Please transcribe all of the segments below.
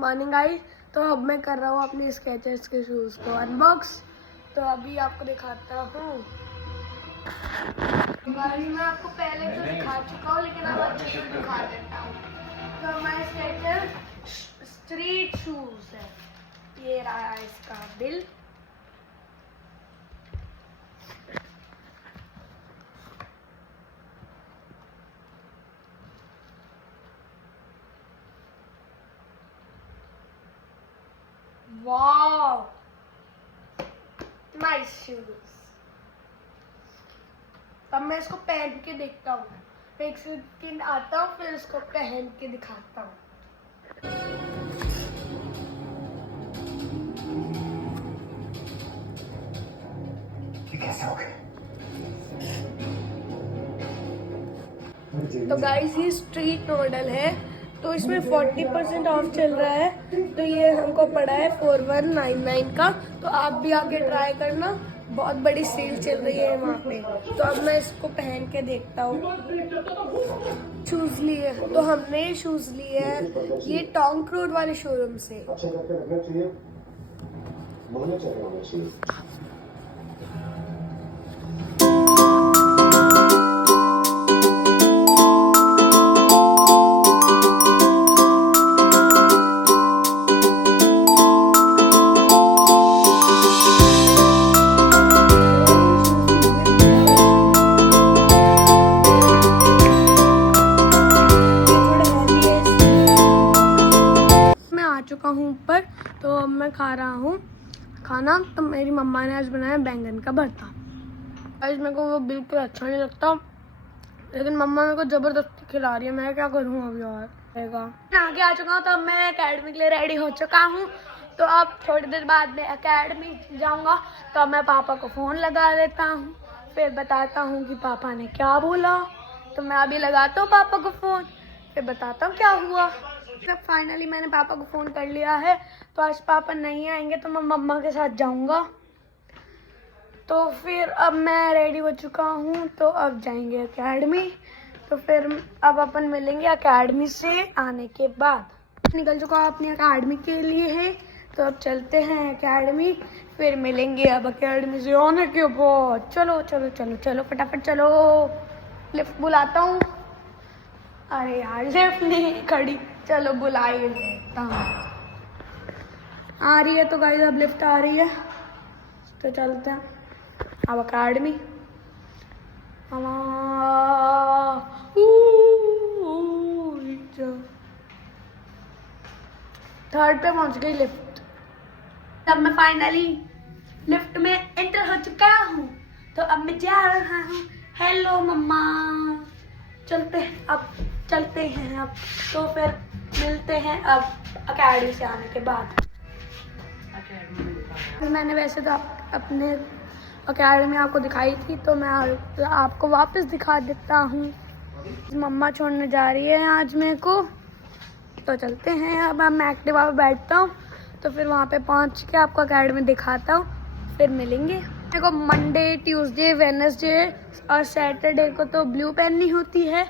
Morning I तो अब मैं कर रहा हूँ अपने स्केचर्स के शूज़ को अनबॉक्स। तो अभी आपको दिखाता हूँ। मैं आपको पहले तो दिखा चुका हूँ लेकिन अब अच्छे से दिखा देता हूँ। तो हमारे स्केचर स्ट्रीट शूज़ है। ये रहा इसका बिल। वाव, नाइस शूज। अब मैं इसको पहन के देखता हूँ, एक सेकंड आता हूँ फिर इसको पहन के दिखाता हूँ। कैसा हो गया? तो गाइस ये स्ट्रीट मॉडल है तो इसमें 40% ऑफ चल रहा है। तो ये हमको पड़ा है 4199 का। तो आप भी आके ट्राई करना, बहुत बड़ी सेल चल रही है वहाँ पे। तो अब मैं इसको पहन के देखता हूँ। शूज लिए तो हमने शूज लिए हैं ये टोंक रोड वाले शोरूम से। चुका हूँ ऊपर तो अब मैं खा रहा हूँ खाना। तो मेरी मम्मा ने आज बनाया बैंगन का भरता। आज मेरे को वो बिल्कुल अच्छा नहीं लगता लेकिन मम्मा मेरे को जबरदस्ती खिला रही है, मैं क्या करूँ अभी। और आगे आ चुका हूँ तो अब मैं एकेडमी के लिए रेडी हो चुका हूँ। तो अब थोड़ी देर बाद में एकेडमी जाऊँगा। तो अब मैं पापा को फ़ोन लगा लेता हूँ, फिर बताता हूँ कि पापा ने क्या बोला। तो मैं अभी लगाता हूँ पापा को फ़ोन, फिर बताता हूँ क्या हुआ। जब फाइनली मैंने पापा को फ़ोन कर लिया है तो आज पापा नहीं आएंगे तो मैं मम्मा के साथ जाऊंगा। तो फिर अब मैं रेडी हो चुका हूँ तो अब जाएंगे एकेडमी। तो फिर अब अपन मिलेंगे एकेडमी से आने के बाद। निकल चुका हूँ अपनी एकेडमी के लिए है तो अब चलते हैं एकेडमी, फिर मिलेंगे अब एकेडमी से आने के बाद। चलो चलो चलो चलो फटाफट चलो। लिफ्ट बुलाता हूँ। अरे यार लिफ्ट नहीं खड़ी, चलो बुला ही लेता हूँ। आ रही है तो गाइस अब लिफ्ट आ रही है तो चलते हैं अब एकेडमी। थर्ड पे पहुंच गई लिफ्ट। तब मैं फाइनली लिफ्ट में एंटर हो चुका हूँ तो अब मैं जा रहा हूँ। हेलो मम्मा, चलते हैं अब। तो फिर मिलते हैं अब एकेडमी से आने के बाद। मैंने वैसे तो अपने एकेडमी आपको दिखाई थी तो मैं आपको वापस दिखा देता हूँ। मम्मा छोड़ने जा रही है आज मेरे को तो चलते हैं। अब मैं एक्टिवा पे बैठता हूँ तो फिर वहाँ पे पहुँच के आपको एकेडमी दिखाता हूँ, फिर मिलेंगे। मेरे को मंडे, ट्यूसडे, वेडनेसडे और सैटरडे को तो ब्लू पहननी होती है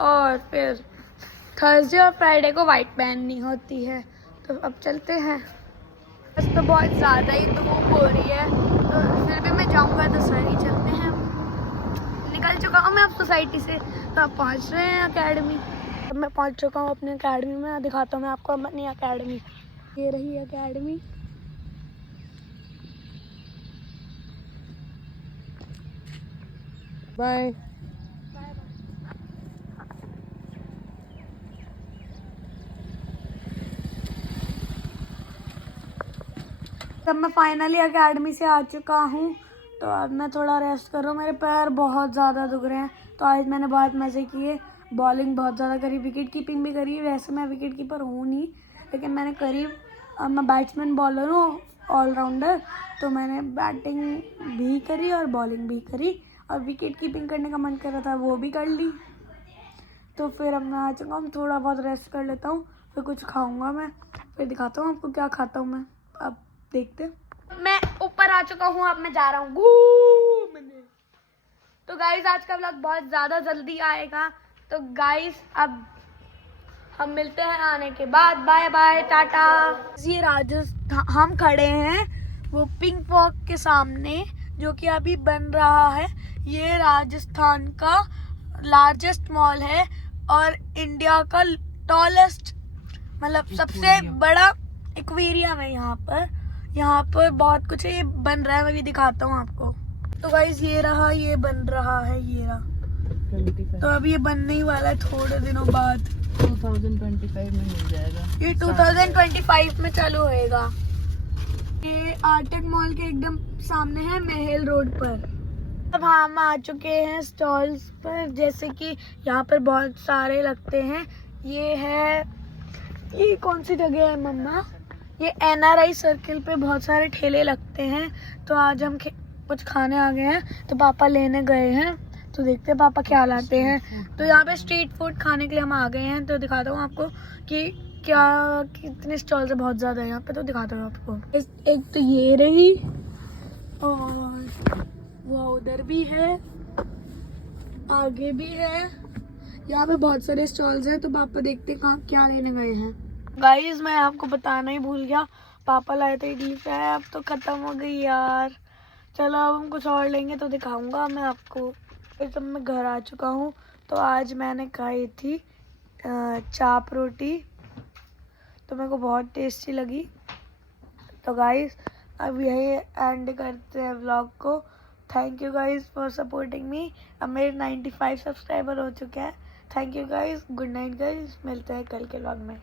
और फिर थर्सडे और फ्राइडे को वाइट पहननी होती है। तो अब चलते हैं। बस तो बहुत ज़्यादा ही धूप हो रही है तो फिर भी मैं जाऊंगा तो सही। चलते हैं, निकल चुका हूँ मैं अब सोसाइटी से तो अब पहुँच रहे हैं एकेडमी। अब मैं पहुँच चुका हूँ अपनी एकेडमी में। दिखाता हूँ मैं आपको अपनी एकेडमी। ये रही एकेडमी। बाय। तब मैं फाइनली एकेडमी से आ चुका हूँ तो अब मैं थोड़ा रेस्ट कर रहा हूँ। मेरे पैर बहुत ज़्यादा दुख रहे हैं तो आज मैंने बहुत मज़े किए। बॉलिंग बहुत ज़्यादा करी, विकेट कीपिंग भी करी। वैसे मैं विकेट कीपर हूँ नहीं लेकिन मैंने करी। अब मैं बैट्समैन बॉलर हूँ, ऑलराउंडर। तो मैंने बैटिंग भी करी और बॉलिंग भी करी और विकेट कीपिंग करने का मन कर रहा था वो भी कर ली। तो फिर अब मैं आ चुका हूँ, थोड़ा बहुत रेस्ट कर लेता हूँ, फिर कुछ खाऊंगा मैं, फिर दिखाता हूँ आपको क्या खाता हूँ मैं। अब देखते। मैं ऊपर आ चुका हूँ, अब मैं जा रहा हूँ घूमने। तो गाइस आज का व्लॉग बहुत ज़्यादा जल्दी आएगा। तो गाइस अब हम मिलते हैं आने के बाद। बाय बाय, टाटा। ये राजस्थान, हम खड़े हैं वो पिंक वॉक के सामने जो कि अभी बन रहा है। ये राजस्थान का लार्जेस्ट मॉल है और इंडिया का टॉलेस्ट, मतलब सबसे बड़ा एक्वेरियम है। यहाँ पर बहुत कुछ है, ये बन रहा है, मैं भी दिखाता हूँ आपको। तो गाइस ये रहा, ये बन रहा है, ये रहा। तो अब ये बनने ही वाला है थोड़े दिनों बाद। 2025 में मिल जाएगा। ये 2025 में चालू होएगा। ये आर्टेक मॉल के एकदम सामने है, महल रोड पर। अब हम आ चुके हैं स्टॉल्स पर, जैसे कि यहाँ पर बहुत सारे लगते हैं। ये कौन सी जगह है मम्मा? ये NRI सर्किल पे बहुत सारे ठेले लगते हैं। तो आज हम कुछ खाने आ गए हैं, तो पापा लेने गए हैं, तो देखते हैं पापा क्या लाते हैं। तो यहाँ पे स्ट्रीट फूड खाने के लिए हम आ गए हैं, तो दिखाता हूँ आपको कि कितने स्टॉल्स है, बहुत ज़्यादा है यहाँ पे, तो दिखाता हूँ आपको। एक तो ये रही, और वो उधर भी है, आगे भी है। यहाँ पे बहुत सारे स्टॉल्स हैं, तो पापा देखते हैं कहाँ क्या लेने गए हैं। गाइस मैं आपको बताना ही भूल गया, पापा लाए थे इडली फ्राई, अब तो ख़त्म हो गई यार। चलो अब हम कुछ और लेंगे तो दिखाऊंगा मैं आपको। फिर जब मैं घर आ चुका हूँ, तो आज मैंने खाई थी चाप रोटी, तो मेरे को बहुत टेस्टी लगी। तो गाइस अब यही एंड करते हैं व्लॉग को। Thank you guys for supporting me. अब मेरे 95 सब्सक्राइबर हो चुके हैं। Thank you guys, good night guys, मिलते हैं कल के व्लॉग में।